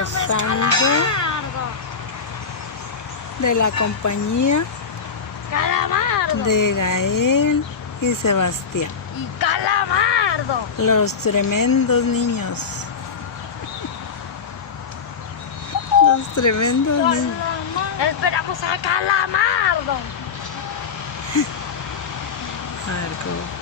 gozando de la compañía Calamardo de Gael y Sebastián. y Calamardo. Los tremendos niños. Los tremendos niños. Esperamos a Calamardo. A ver cómo.